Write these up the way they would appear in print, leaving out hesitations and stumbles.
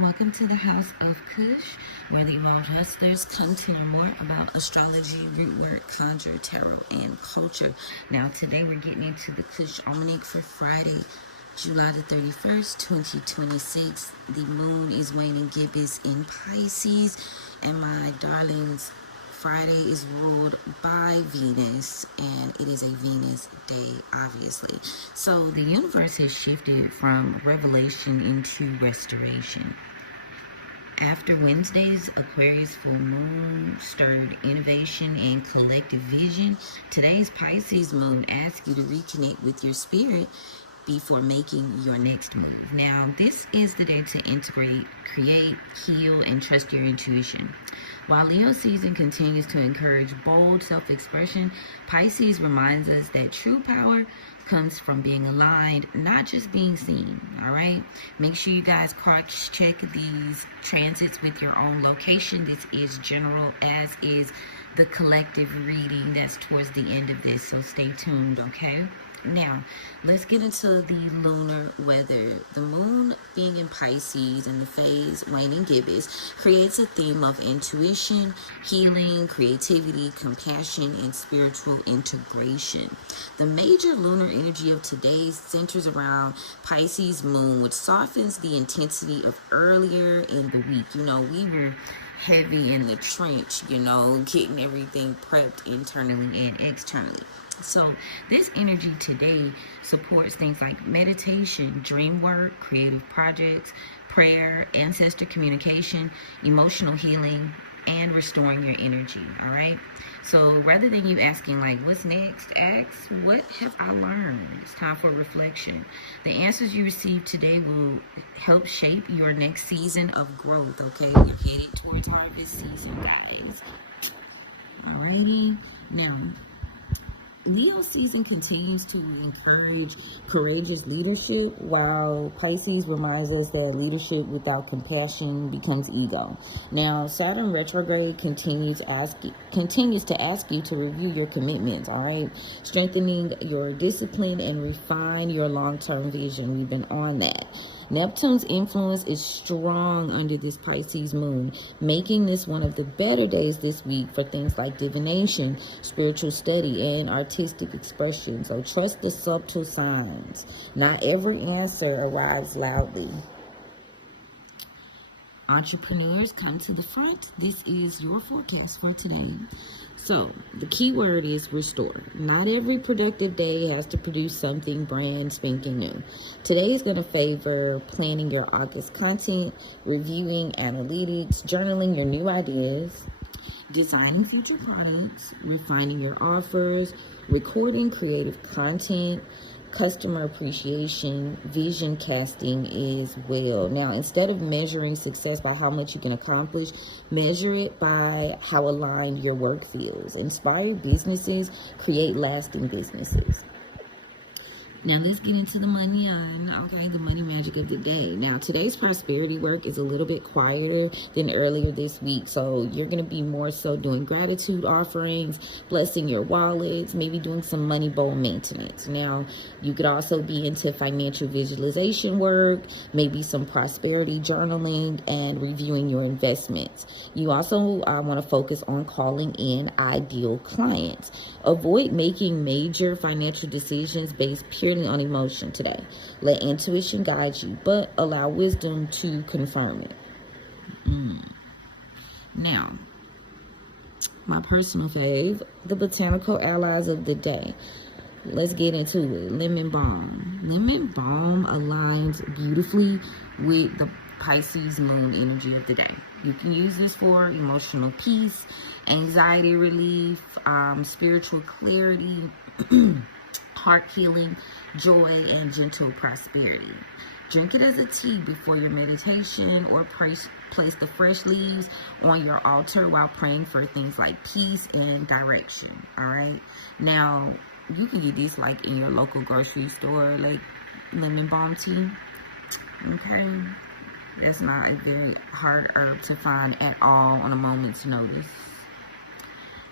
Welcome to the House of Cush, where the evolved hustlers come to learn more about astrology, rootwork, conjure, tarot, and culture. Now, today we're getting into the Cush Almanac for Friday, July the 31st, 2026. The moon is waning gibbous in Pisces, and my darlings, Friday is ruled by Venus, and it is a Venus day, obviously. So the universe has shifted from revelation into restoration. After Wednesday's Aquarius Full Moon stirred innovation and collective vision, today's Pisces Moon asks you to reconnect with your spirit before making your next move. Now, this is the day to integrate, create, heal, and trust your intuition. While Leo season continues to encourage bold self-expression, Pisces reminds us that true power comes from being aligned, not just being seen. All right, make sure you guys cross-check these transits with your own location. This is general, as is the collective reading that's towards the end of this, so stay tuned. Okay, now let's get into the lunar weather. The moon being in Pisces and the phase waning gibbous creates a theme of intuition, healing, creativity, compassion, and spiritual integration. The major lunar energy of today centers around Pisces moon, which softens the intensity of earlier in the week. You know, we were heavy in the trench, getting everything prepped internally and externally. So this energy today supports things like meditation, dream work, creative projects, prayer, ancestor communication, emotional healing, and restoring your energy. All right, so rather than you asking like what's next, ask what have I learned. It's time for reflection. The answers you receive today will help shape your next season of growth. Okay, we're headed towards harvest season, guys. Alrighty, now Leo season continues to encourage courageous leadership, while Pisces reminds us that leadership without compassion becomes ego. Now, Saturn retrograde continues to ask you to review your commitments, all right? Strengthening your discipline and refine your long-term vision. We've been on that. Neptune's influence is strong under this Pisces moon, making this one of the better days this week for things like divination, spiritual study, and artistic expression. So trust the subtle signs. Not every answer arrives loudly. Entrepreneurs, come to the front. This is your forecast for today. So the key word is restore. Not every productive day has to produce something brand spanking new. Today is going to favor planning your August content, reviewing analytics, journaling your new ideas, designing future products, refining your offers, recording creative content, customer appreciation, vision casting as well. Now, instead of measuring success by how much you can accomplish, measure it by how aligned your work feels. Inspire businesses, create lasting businesses. Now let's get into the money the money magic of the day. Now today's prosperity work is a little bit quieter than earlier this week, so you're going to be more so doing gratitude offerings, blessing your wallets, maybe doing some money bowl maintenance. Now you could also be into financial visualization work, maybe some prosperity journaling, and reviewing your investments. You also want to focus on calling in ideal clients. Avoid making major financial decisions based purely on emotion today. Let intuition guide you, but allow wisdom to confirm it. Now, my personal fave, the botanical allies of the day. Let's get into it. Lemon balm. Lemon balm aligns beautifully with the Pisces moon energy of the day. You can use this for emotional peace, anxiety relief, spiritual clarity, heart healing, joy, and gentle prosperity. Drink it as a tea before your meditation, or place the fresh leaves on your altar while praying for things like peace and direction. All right. Now, you can get this like in your local grocery store, like lemon balm tea. Okay. That's not a very hard herb to find at all on a moment's notice.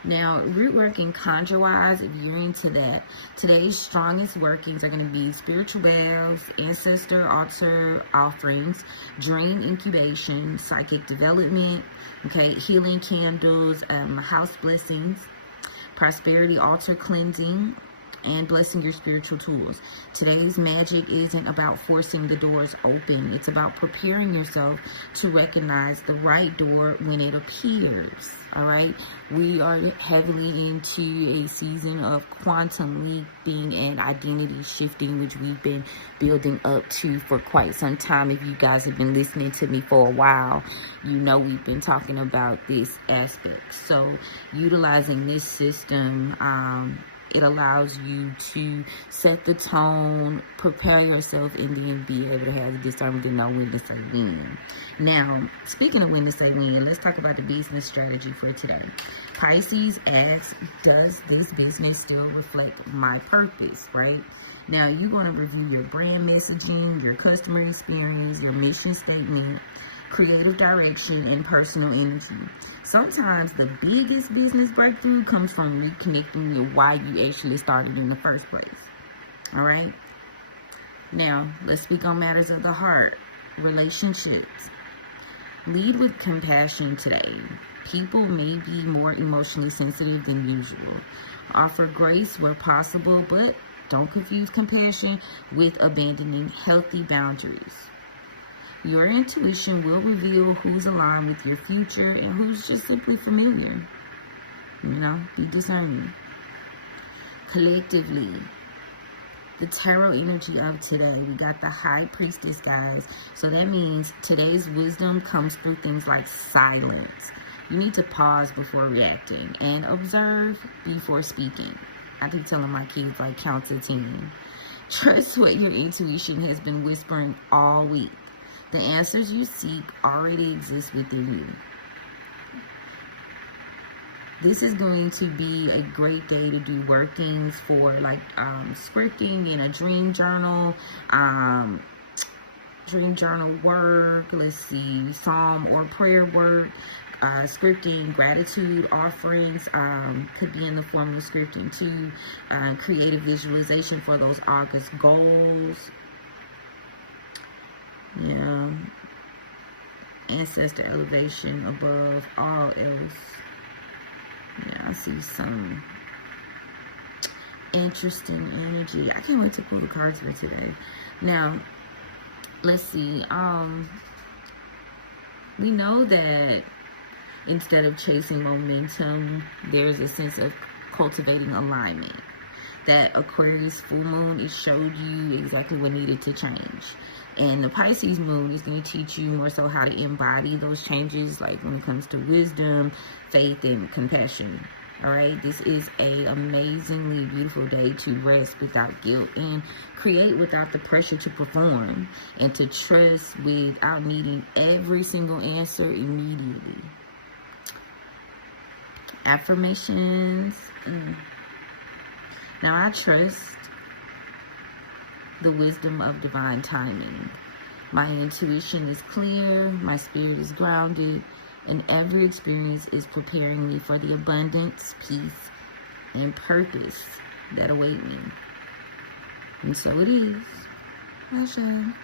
Now, root work and conjure wise, if you're into that, today's strongest workings are going to be spiritual baths, ancestor altar offerings, dream incubation, psychic development, okay, healing candles, house blessings, prosperity altar cleansing, and blessing your spiritual tools. Today's magic isn't about forcing the doors open. It's about preparing yourself to recognize the right door when it appears. All right. We are heavily into a season of quantum leaping and identity shifting, which we've been building up to for quite some time. If you guys have been listening to me for a while, you know we've been talking about this aspect. So utilizing this system, it allows you to set the tone, prepare yourself, and then be able to have the discernment to know when to say when. Now, speaking of when to say when, let's talk about the business strategy for today. Pisces asks, does this business still reflect my purpose, right? Now, you're going to review your brand messaging, your customer experience, your mission statement, creative direction, and personal energy. Sometimes the biggest business breakthrough comes from reconnecting with why you actually started in the first place. All right. Now, let's speak on matters of the heart. Relationships. Lead with compassion today. People may be more emotionally sensitive than usual. Offer grace where possible, but don't confuse compassion with abandoning healthy boundaries. Your intuition will reveal who's aligned with your future and who's just simply familiar. You know, be discerning. Collectively, the tarot energy of today, we got the High Priestess, guys. So that means today's wisdom comes through things like silence. You need to pause before reacting and observe before speaking. I keep telling my kids, like, count to 10. Trust what your intuition has been whispering all week. The answers you seek already exist within you. This is going to be a great day to do workings for like scripting in a dream journal work. Let's see, psalm or prayer work, scripting, gratitude offerings, could be in the form of scripting too, creative visualization for those August goals. Yeah, ancestor elevation above all else. Yeah, I see some interesting energy. I can't wait to pull the cards for today. Now, let's see. We know that instead of chasing momentum, there's a sense of cultivating alignment. That Aquarius Full Moon, it showed you exactly what needed to change. And the Pisces Moon is going to teach you more so how to embody those changes, like when it comes to wisdom, faith, and compassion. All right, this is a amazingly beautiful day to rest without guilt and create without the pressure to perform, and to trust without needing every single answer immediately. Affirmations. Now, I trust the wisdom of divine timing. My intuition is clear, my spirit is grounded, and every experience is preparing me for the abundance, peace, and purpose that await me. And so it is. Pleasure.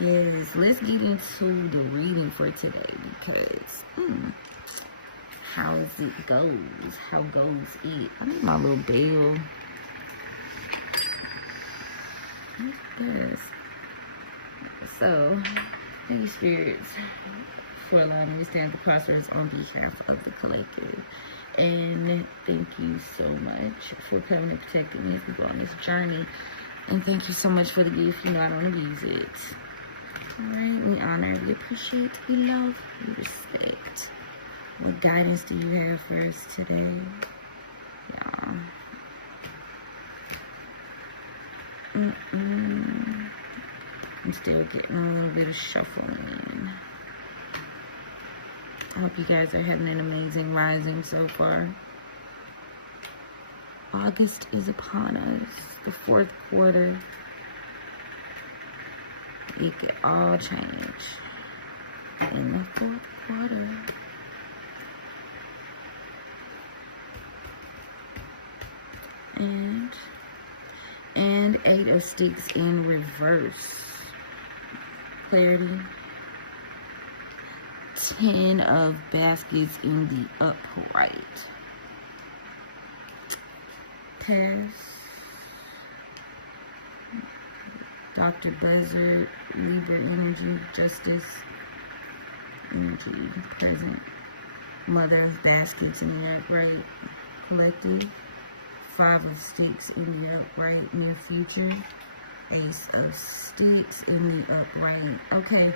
Yes, let's get into the reading for today, because how goes? How goes it? I need my little bell. Yes. So, thank you, spirits, for allowing me to stand at the crossroads on behalf of the collective. And thank you so much for coming and protecting me as we go on this journey. And thank you so much for the gift. You know I don't abuse it. Alright, we honor, we appreciate, we love, we respect. What guidance do you have for us today? Yeah. I'm still getting a little bit of shuffling. I hope you guys are having an amazing rising so far. August is upon us, the fourth quarter. It could all change in the fourth quarter. Sticks in reverse. Clarity. 10 of Baskets in the upright. Pass. Dr. Buzzard, Libra energy, Justice energy, present. Mother of Baskets in the upright, Collective. 5 of Sticks in the upright, near future. Ace of Sticks in the upright. Okay,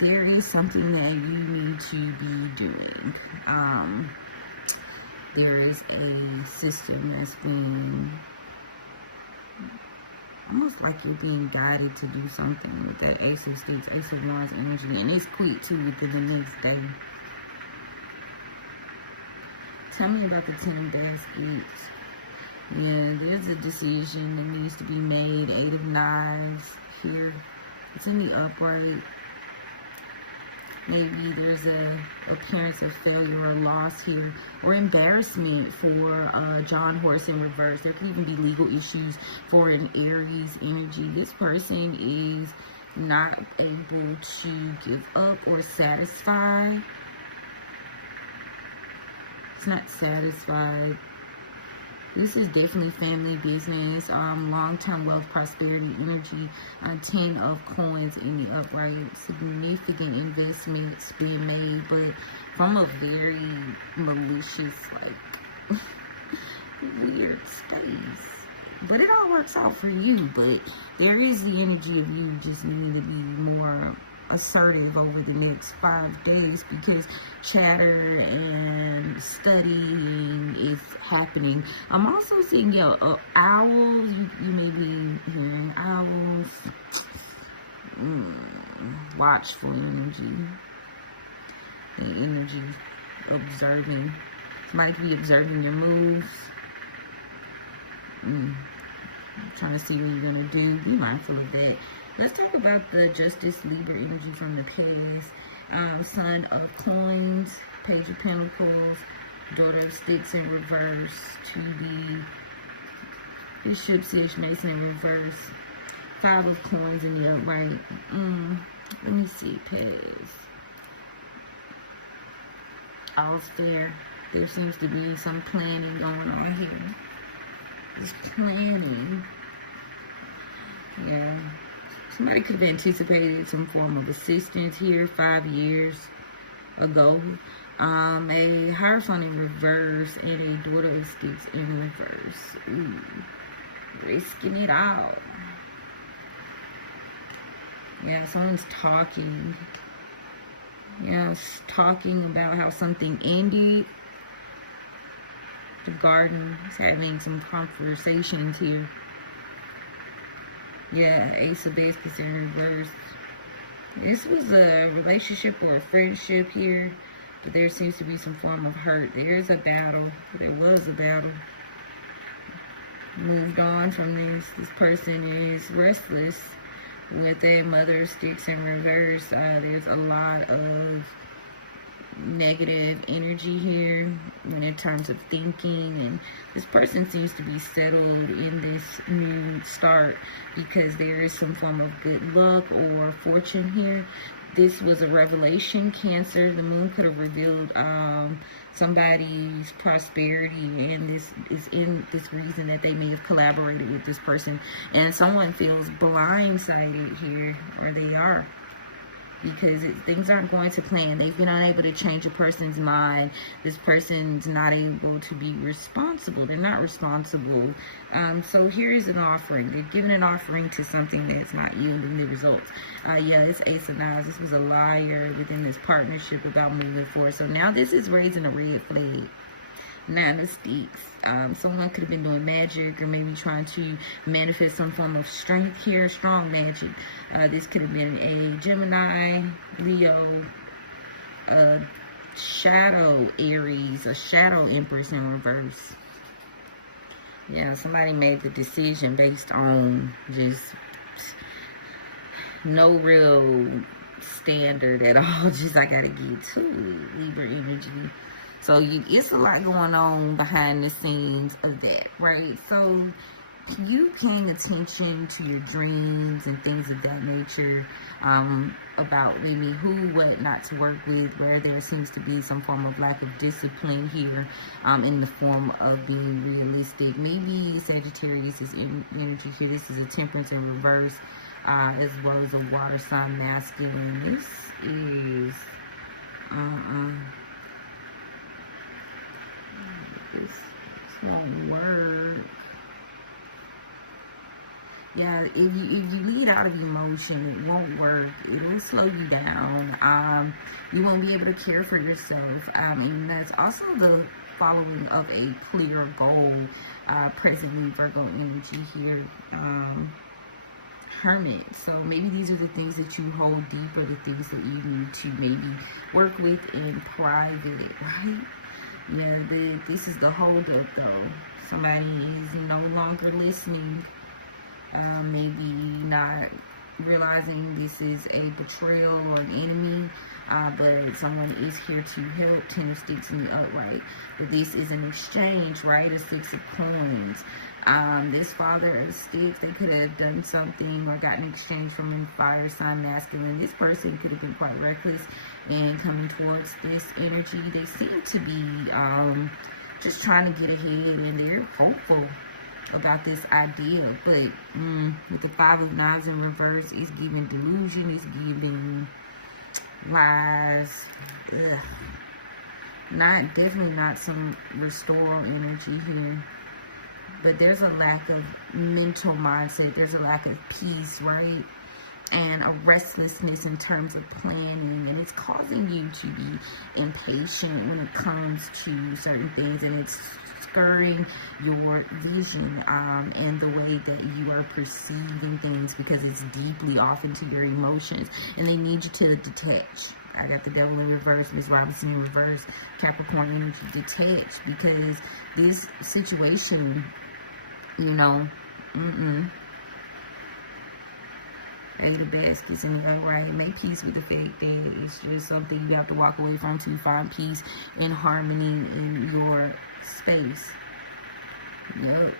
there is something that you need to be doing. There is a system that's being, almost like you're being guided to do something with that Ace of Sticks, Ace of Wands energy, and it's quick too within the next day. Tell me about the 10 of Baskets. Yeah, there's a decision that needs to be made. 8 of Knives here. It's in the upright. Maybe there's a appearance of failure or loss here, or embarrassment for John Horse in reverse. There could even be legal issues for an Aries energy. This person is not able to give up or satisfy. It's not satisfied. This is definitely family business, long-term wealth, prosperity, energy. 10 of Coins in the upright. Significant investments being made, but from a very malicious, like, weird space. But it all works out for you, but there is the energy of you just need to be more assertive over the next 5 days, because chatter and studying is happening. I'm also seeing owls. You may be hearing owls. Watchful energy. The energy observing. Somebody could be observing your moves. Trying to see what you're gonna do. Be mindful of that. Let's talk about the Justice Libra energy from the past. Son of Coins, Page of Pentacles, Daughter of Sticks in reverse, to the Bishop, CH Mason in reverse, 5 of Coins in the upright. Let me see, pass. All's fair. There seems to be some planning going on here. This planning. Yeah. Somebody could have anticipated some form of assistance here 5 years ago. A Hierophant in reverse and a Daughter of Sticks in reverse. Risking it all. Yeah, someone's talking. Yes, talking about how something ended. The Garden is having some conversations here. Yeah, Ace of Baskets in reverse. This was a relationship or a friendship here, but there seems to be some form of hurt. There's a battle. There was a battle. Moved on from this. This person is restless with a Mother of Sticks in reverse. There's a lot of negative energy here in terms of thinking, and this person seems to be settled in this new start because there is some form of good luck or fortune here. This was a revelation, Cancer. The moon could have revealed somebody's prosperity, and this is in this reason that they may have collaborated with this person, and someone feels blindsided here, or they are, because things aren't going to plan. They've been unable to change a person's mind. This person's not able to be responsible. They're not responsible. So here is an offering. They're giving an offering to something that's not yielding the results. Yeah, it's Ace of Knives. This was a liar within this partnership about moving forward. So now this is raising a red flag. 9 of Sticks. Someone could have been doing magic, or maybe trying to manifest some form of strength here, strong magic. This could have been a Gemini, Leo, a shadow Aries, a shadow Empress in reverse. Yeah, somebody made the decision based on just no real standard at all. Just, I gotta get to it. Libra energy. So it's a lot going on behind the scenes of that, right? So you paying attention to your dreams and things of that nature, about maybe who, what not to work with, where there seems to be some form of lack of discipline here, in the form of being realistic. Maybe Sagittarius is in energy here. This is a Temperance in reverse, as well as a water sign masculine. This is this won't work. Yeah, if you lead out of emotion, it won't work. It'll slow you down. You won't be able to care for yourself. And that's also the following of a clear goal. Presently, Virgo energy here. Hermit. So maybe these are the things that you hold deep, or the things that you need to maybe work with in private, right? Yeah, this is the hold up though. Somebody is no longer listening. Maybe not realizing this is a betrayal or an enemy, but someone is here to help. Ten of Sticks in the upright. But this is an exchange, right? A Six of Coins. This Father of Sticks, they could have done something or gotten exchange from a fire sign masculine. This person could have been quite reckless and coming towards this energy. They seem to be just trying to get ahead, and they're hopeful about this idea. But with the Five of Knives in reverse, it's giving delusion, it's giving lies. Ugh. Definitely not some restoral energy here. But there's a lack of mental mindset. There's a lack of peace, right? And a restlessness in terms of planning. And it's causing you to be impatient when it comes to certain things. And it's skirting your vision and the way that you are perceiving things, because it's deeply off into your emotions. And they need you to detach. I got the Devil in reverse, Miss Robinson in reverse, Capricorn energy, detach, because this situation, you know, Eight of Baskets in the upright. Make peace with the fact that it's just something you have to walk away from to find peace and harmony in your space. Yep.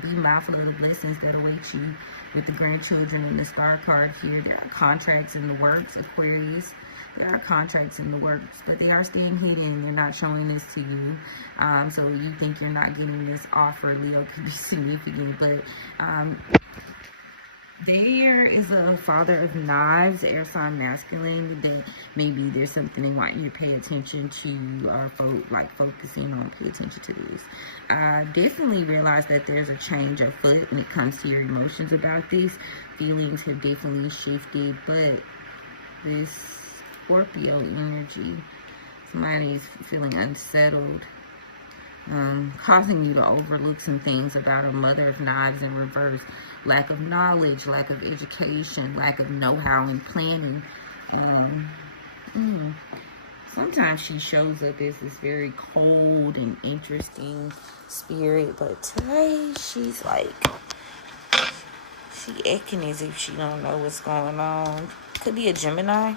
Be mindful of the blessings that await you with the grandchildren and the star card here. There are contracts in the works, Aquarius. There are contracts in the works, but they are staying hidden. They're not showing this to you. So you think you're not getting this offer, Leo, could be significant. But there is a Father of Knives, air sign masculine, that maybe there's something they want you to pay attention to, or focusing on. Pay attention to this. Definitely realize that there's a change afoot when it comes to your emotions about this. Feelings have definitely shifted, but this Scorpio energy, somebody is feeling unsettled, causing you to overlook some things about a Mother of Knives in reverse. Lack of knowledge, lack of education, lack of know-how and planning. Sometimes she shows up as this very cold and interesting spirit, but today she's like, she acting as if she don't know what's going on. Could be a Gemini.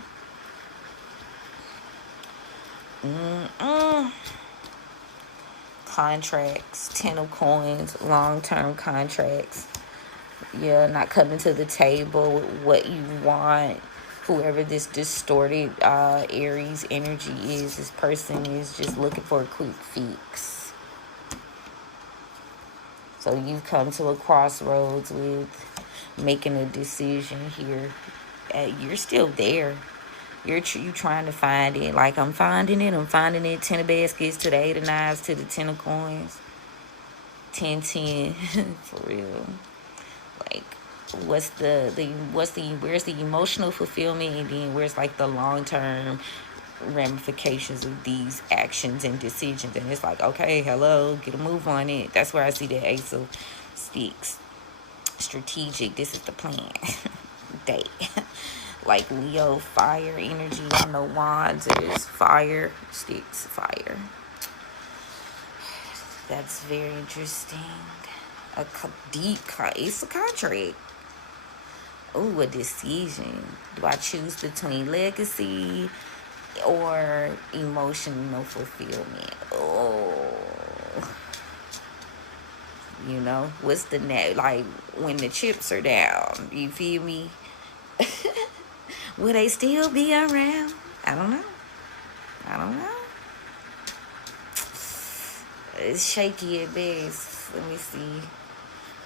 Contracts, Ten of Coins, long-term contracts. Yeah, not coming to the table with what you want. Whoever this distorted Aries energy is, this person is just looking for a quick fix. So you've come to a crossroads with making a decision here. You're still there. You're trying to find it. Like, I'm finding it. Ten of Baskets to the Eight of Knives to the Ten of Coins. 10-10. For real. Like, where's the emotional fulfillment, and then where's like the long-term ramifications of these actions and decisions? And it's like, okay, hello, get a move on it. That's where I see the Ace of Sticks. Strategic. This is the plan. Date. Like Leo, fire energy. No wands. It is fire. Sticks. Fire. That's very interesting. It's a contract. Oh, a decision. Do I choose between legacy or emotional fulfillment? Oh, You know, what's the like when the chips are down? You feel me? Will they still be around? I don't know. I don't know. It's shaky at best. Let me see.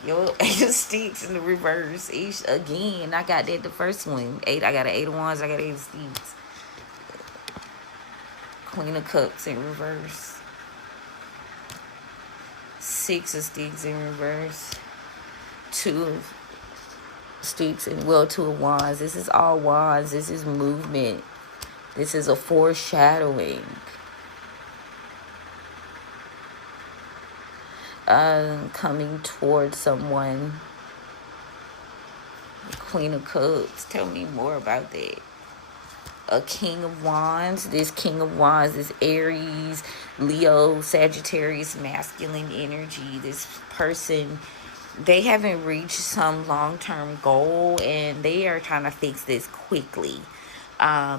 Yo, 8 of sticks in the reverse. Each again. I got that the first one. I got an 8 of wands. I got 8 of sticks. Queen of cups in reverse. 6 of sticks in reverse. 2 of sticks and 2 of wands. This is all wands. This is movement. This is a foreshadowing. Coming towards someone. Queen of cups. Tell me more about that. A king of wands. This king of wands is Aries, Leo, Sagittarius, masculine energy. This person, they haven't reached some long-term goal and they are trying to fix this quickly.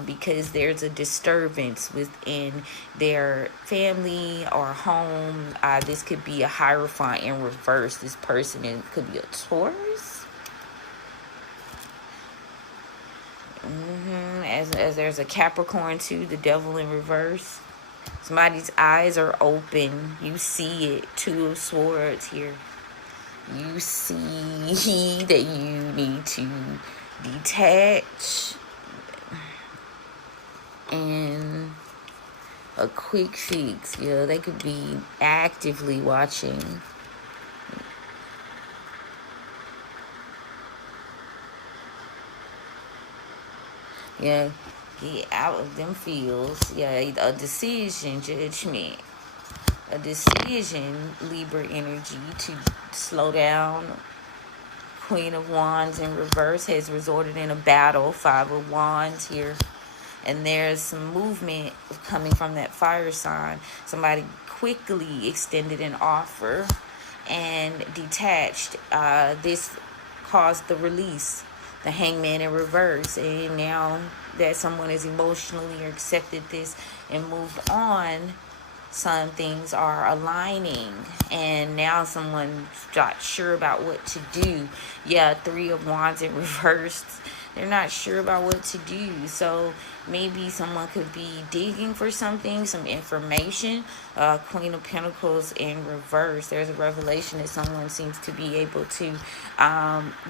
Because there's a disturbance within their family or home. This could be a Hierophant in reverse. This person could be a Taurus. As there's a Capricorn too, the devil in reverse. Somebody's eyes are open. You see it. 2 of swords here. You see that you need to detach. And a quick fix. Yeah, they could be actively watching. Yeah, get out of them fields. Yeah, a decision, judgment. A decision, Libra energy, to slow down. Queen of Wands in reverse has resorted in a battle. 5 of Wands here. And there's some movement coming from that fire sign. Somebody quickly extended an offer and detached. This caused the release. The Hangman in reverse. And now that someone is emotionally accepted this and moved on, some things are aligning. And now someone's not sure about what to do. Yeah, 3 of Wands in reverse. They're not sure about what to do. So maybe someone could be digging for something, some information. Queen of Pentacles in reverse. There's a revelation that someone seems to be able to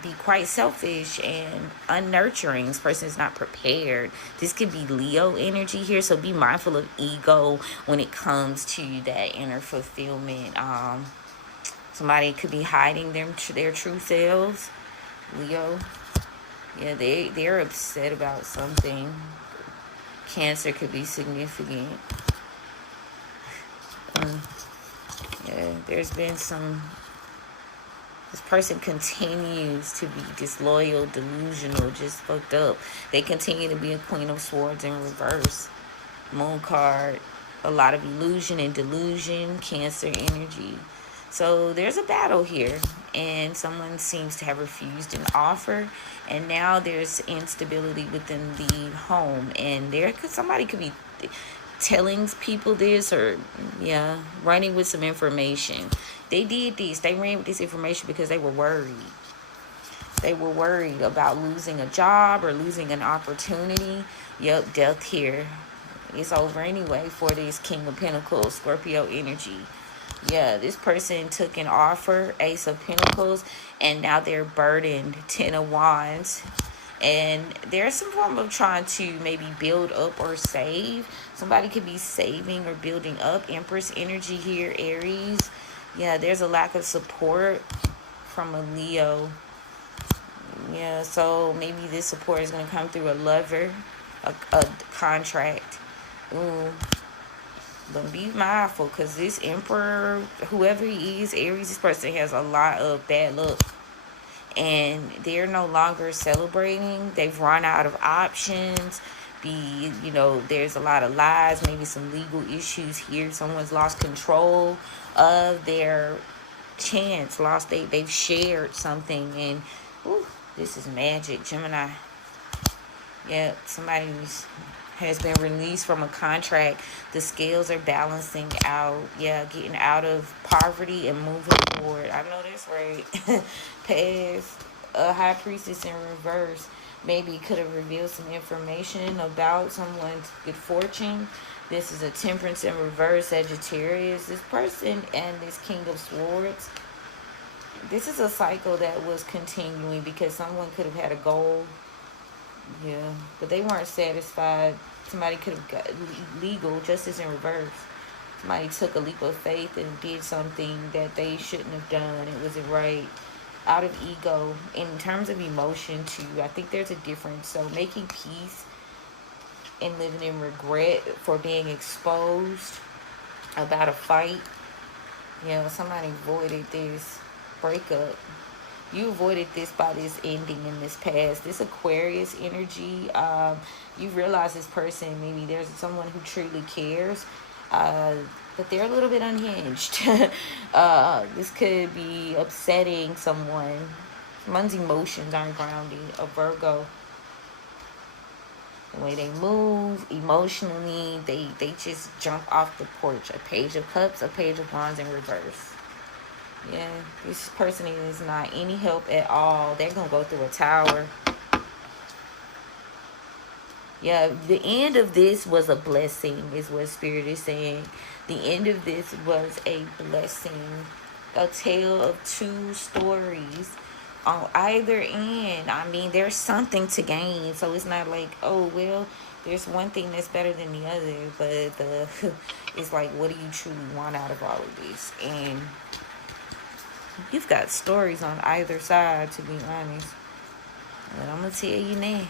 be quite selfish and unnurturing. This person is not prepared. This could be Leo energy here. So be mindful of ego when it comes to that inner fulfillment. Somebody could be hiding their true selves. Leo. Yeah, they're upset about something. Cancer could be significant. Yeah, there's been some... This person continues to be disloyal, delusional, just fucked up. They continue to be a Queen of Swords in reverse. Moon card. A lot of illusion and delusion. Cancer energy. So there's a battle here, and someone seems to have refused an offer, and now there's instability within the home, and somebody could be telling people this, or running with some information. They did this. They ran with this information because they were worried. They were worried about losing a job or losing an opportunity. Yep, death here. It's over anyway for this King of Pentacles, Scorpio energy. Yeah, this person took an offer, Ace of Pentacles, and now they're burdened, 10 of Wands. And there's some form of trying to maybe build up or save. Somebody could be saving or building up. Empress energy here, Aries. Yeah, there's a lack of support from a Leo. Yeah, so maybe this support is going to come through a lover, a contract. Ooh. But be mindful, because this Emperor, whoever he is, Aries, this person has a lot of bad luck. And they're no longer celebrating. They've run out of options. There's a lot of lies, maybe some legal issues here. Someone's lost control of their chance. They've shared something. And, ooh, this is magic, Gemini. Yeah, somebody's has been released from a contract. The scales are balancing out. Yeah, getting out of poverty and moving forward. I know that's right. Past a high priestess in reverse maybe could have revealed some information about someone's good fortune. This is a temperance in reverse, Sagittarius. This person and this King of Swords. This is a cycle that was continuing because someone could have had a goal. Yeah, but they weren't satisfied. Somebody could have got legal justice in reverse. Somebody took a leap of faith and did something that they shouldn't have done. It wasn't right. Out of ego. In terms of emotion too, I think there's a difference. So making peace and living in regret for being exposed about a fight. You know, somebody avoided this breakup. You avoided this by this ending in this past. This Aquarius energy, you realize this person, maybe there's someone who truly cares, but they're a little bit unhinged. This could be upsetting someone. Someone's emotions aren't grounded. A Virgo. The way they move emotionally, they just jump off the porch. A Page of Cups, a Page of Wands in reverse. Yeah, this person is not any help at all. They're going to go through a tower. Yeah, the end of this was a blessing, is what Spirit is saying. The end of this was a blessing. A tale of two stories on either end. I mean, there's something to gain. So it's not like, oh, well, there's one thing that's better than the other. But it's like, what do you truly want out of all of this? And you've got stories on either side, to be honest. But I'm going to tell you now.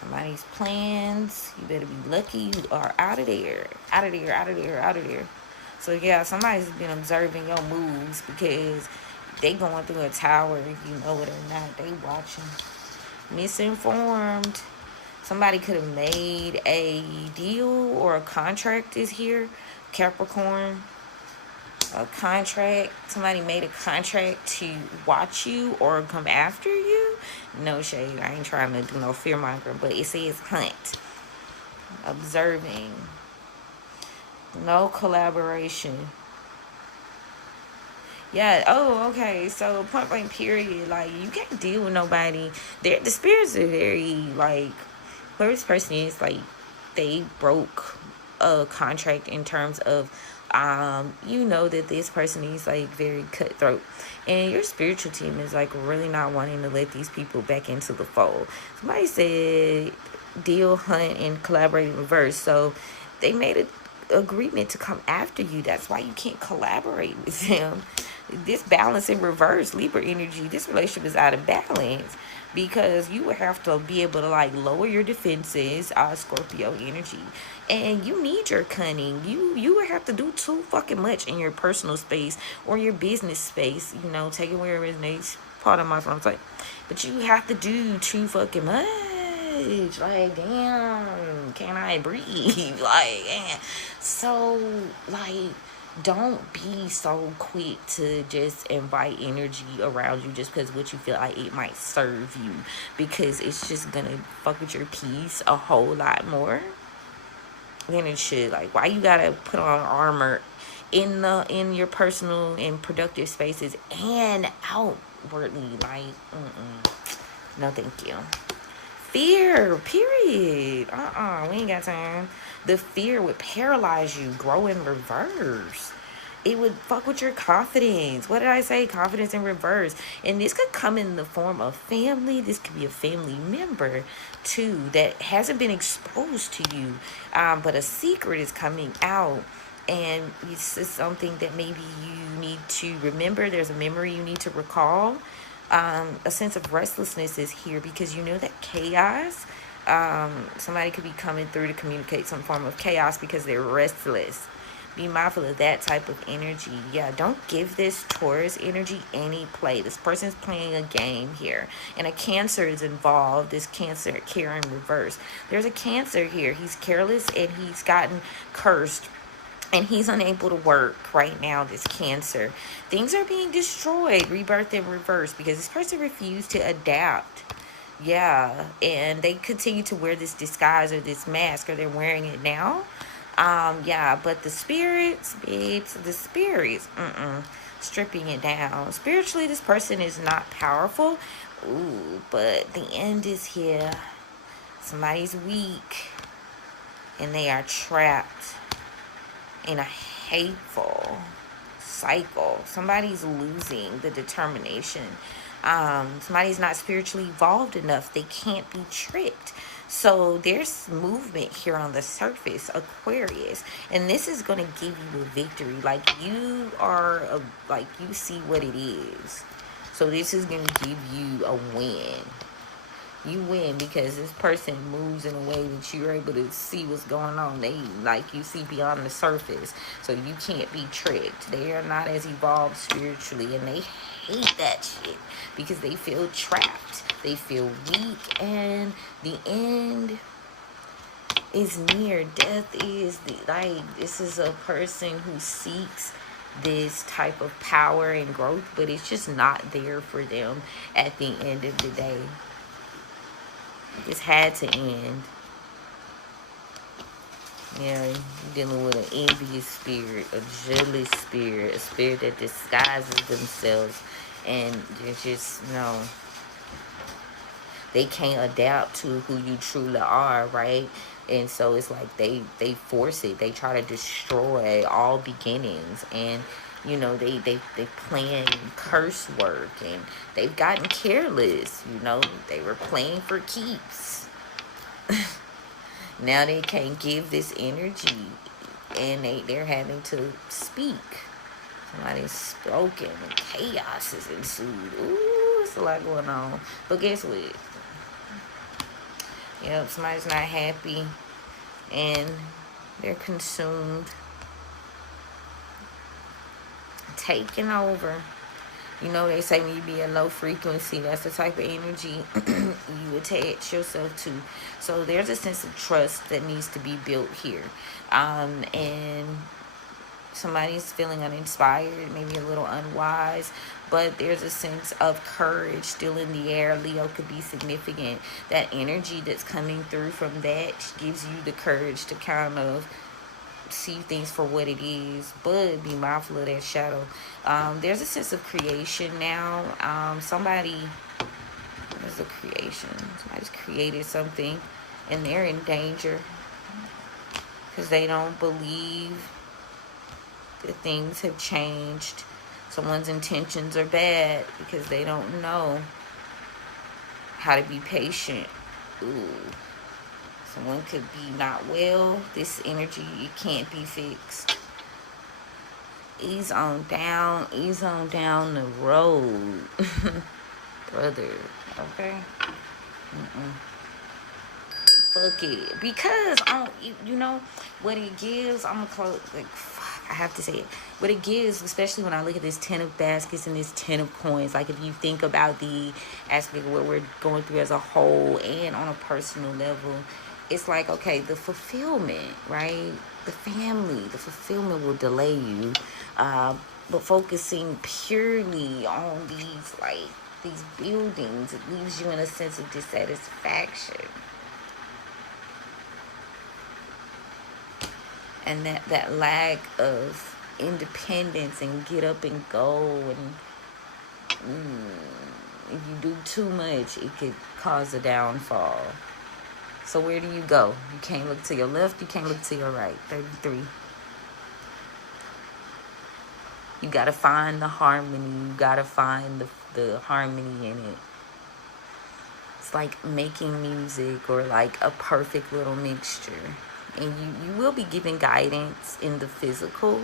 Somebody's plans. You better be lucky you are out of there. Out of there, out of there, out of there. So, yeah, somebody's been observing your moves because they going through a tower, if you know it or not. They watching. Misinformed. Somebody could have made a deal or a contract is here. Capricorn. A contract. Somebody made a contract to watch you or come after you. No shade. I ain't trying to do no fear mongering, but it says hunt. Observing. No collaboration. Yeah. Oh, okay. So point blank period. Like, you can't deal with nobody. The spirits are very, like, whoever this person is, like, they broke a contract in terms of you know that this person is like very cutthroat, and your spiritual team is like really not wanting to let these people back into the fold. Somebody said deal, hunt, and collaborate in reverse. So they made an agreement to come after you. That's why you can't collaborate with them. This balance in reverse, Libra energy, this relationship is out of balance because you would have to be able to like lower your defenses, Scorpio energy, and you need your cunning. You would have to do too fucking much in your personal space or your business space, you know, take it where it resonates. Pardon my phone type, but you have to do too fucking much. Like, damn, can I breathe? Like, damn. So, like, don't be so quick to just invite energy around you just because what you feel like it might serve you, because it's just gonna fuck with your peace a whole lot more than it should. Like, why you gotta put on armor in your personal and productive spaces and outwardly? Like, no thank you. Fear, period. We ain't got time. The fear would paralyze you, grow in reverse. It would fuck with your confidence. What did I say? Confidence in reverse. And this could come in the form of family. This could be a family member, too, that hasn't been exposed to you. But a secret is coming out. And it's just something that maybe you need to remember. There's a memory you need to recall. A sense of restlessness is here because you know that chaos. Somebody could be coming through to communicate some form of chaos because they're restless. Be mindful of that type of energy. Yeah, don't give this Taurus energy any play. This person's playing a game here. And a Cancer is involved. This Cancer, care in reverse. There's a Cancer here. He's careless and he's gotten cursed. And he's unable to work right now, this Cancer. Things are being destroyed, rebirth in reverse, because this person refused to adapt. Yeah, and they continue to wear this disguise or this mask, or they're wearing it now. Yeah, but the spirits, babes, the spirits, stripping it down. Spiritually, this person is not powerful. Ooh, but the end is here. Somebody's weak, and they are trapped in a hateful cycle. Somebody's losing the determination. Somebody's not spiritually evolved enough. They can't be tricked. So there's movement here on the surface, Aquarius, and this is going to give you a victory. Like you are, like you see what it is. So this is going to give you a win. You win because this person moves in a way that you're able to see what's going on. They, like, you see beyond the surface, so you can't be tricked. They are not as evolved spiritually, and they hate that shit because they feel trapped. They feel weak, and the end is near. Death is this is a person who seeks this type of power and growth, but it's just not there for them at the end of the day. It's had to end. Yeah, you're dealing with an envious spirit, a jealous spirit, a spirit that disguises themselves, and they're just, they can't adapt to who you truly are, right? And so it's like they force it. They try to destroy all beginnings, and they plan curse work, and they've gotten careless. They were playing for keeps. Now they can't give this energy, and they're having to speak. Somebody's spoken, and chaos is ensued. Ooh, it's a lot going on. But guess what? Yep, somebody's not happy, and they're consumed, taking over. They say when you be a low frequency, that's the type of energy you attach yourself to. So there's a sense of trust that needs to be built here. And somebody's feeling uninspired, maybe a little unwise, but there's a sense of courage still in the air. Leo could be significant. That energy that's coming through from that gives you the courage to kind of see things for what it is, but be mindful of that shadow. There's a sense of creation now. There's a creation. Somebody's created something, and they're in danger because they don't believe that things have changed. Someone's intentions are bad because they don't know how to be patient. Ooh. Someone could be not well. This energy, it can't be fixed. Ease on down the road. Brother, okay? Fuck it. Because, what it gives, I'm gonna close, I have to say it. What it gives, especially when I look at this 10 of baskets and this 10 of coins, like if you think about the aspect of what we're going through as a whole and on a personal level, it's like, okay, the fulfillment, right? The family, the fulfillment will delay you. But focusing purely on these buildings, it leaves you in a sense of dissatisfaction. And that lack of independence and get up and go, and if you do too much, it could cause a downfall. So where do you go? You can't look to your left, you can't look to your right. 33. You gotta find the harmony. You gotta find the harmony in it. It's like making music, or like a perfect little mixture. And you will be given guidance in the physical.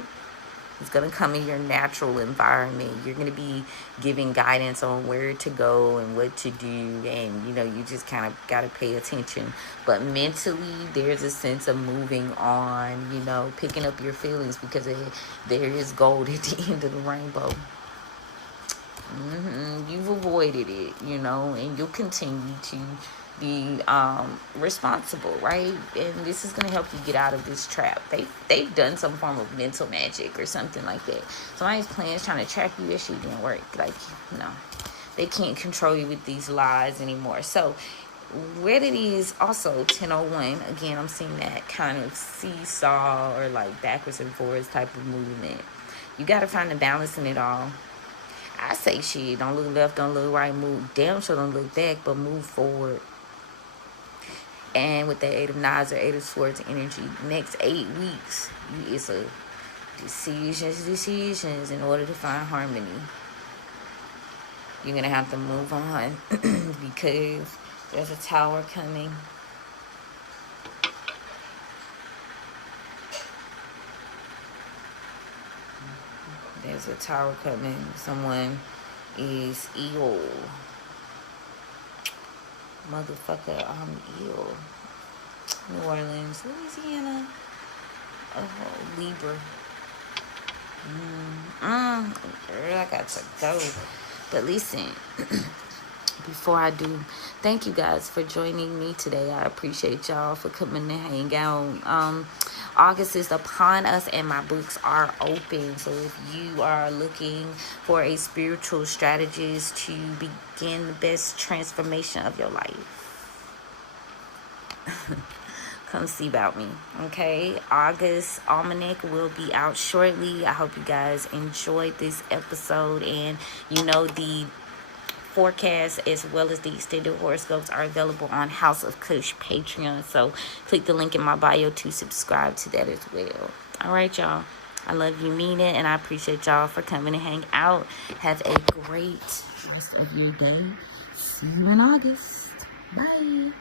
It's going to come in your natural environment. You're going to be giving guidance on where to go and what to do. And, you just kind of got to pay attention. But mentally, there's a sense of moving on, picking up your feelings, because there is gold at the end of the rainbow. You've avoided it, and you'll continue to be responsible, right? And this is going to help you get out of this trap. They've done some form of mental magic or something like that. Somebody's plan is trying to trap you. That shit didn't work. Like, no. They can't control you with these lies anymore. So where it is also 10:01, again, I'm seeing that kind of seesaw or like backwards and forwards type of movement. You got to find the balance in it all. I say shit, don't look left, don't look right, move. Damn sure don't look back, but move forward. And with the 8 of Knives or 8 of Swords energy, next 8 weeks, it's a decisions in order to find harmony. You're going to have to move on because there's a Tower coming. There's a Tower coming. Someone is ill. Motherfucker, I'm ill. New Orleans, Louisiana. Oh, Libra. Girl, I got to go. But listen, before I do, thank you guys for joining me today. I appreciate y'all for coming to hang out. August is upon us and my books are open. So if you are looking for a spiritual strategist to begin the best transformation of your life, come see about me. Okay, August Almanac will be out shortly. I hope you guys enjoyed this episode, and you know the forecast as well as the extended horoscopes are available on House of Cush Patreon. So click the link in my bio to subscribe to that as well. All right, y'all. I love you, mean it, and I appreciate y'all for coming to hang out. Have a great rest of your day. See you in August. Bye.